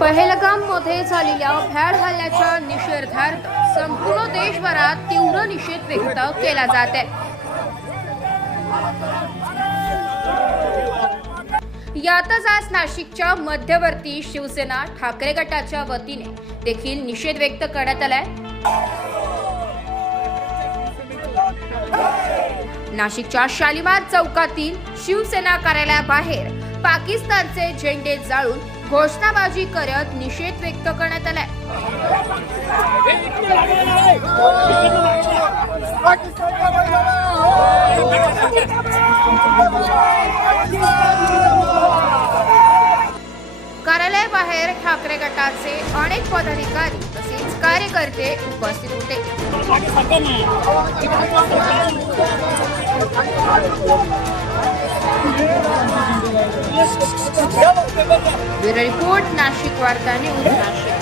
पहलगाममध्ये झालेल्या भ्याड हल्ल्याच्या निषेधार्थ संपूर्ण देशभरात तीव्र निषेध व्यक्त केला जात आहे. यातच आज नाशिकच्या मध्यवर्ती शिवसेना ठाकरे गटाच्या वतीने देखील निषेध व्यक्त करण्यात आलाय. नाशिकच्या शालिमार चौकातील शिवसेना कार्यालयाबाहेर पाकिस्तानचे झेंडे जाळून घोषणाबाजी करत निषेध व्यक्त करण्यात आलाय. कार्यालयाबाहेर ठाकरे गटाचे अनेक पदाधिकारी तसेच कार्यकर्ते उपस्थित होते. બ્યુરો રિપોર્ટ નાશિક વાર્તાની હું નાશિક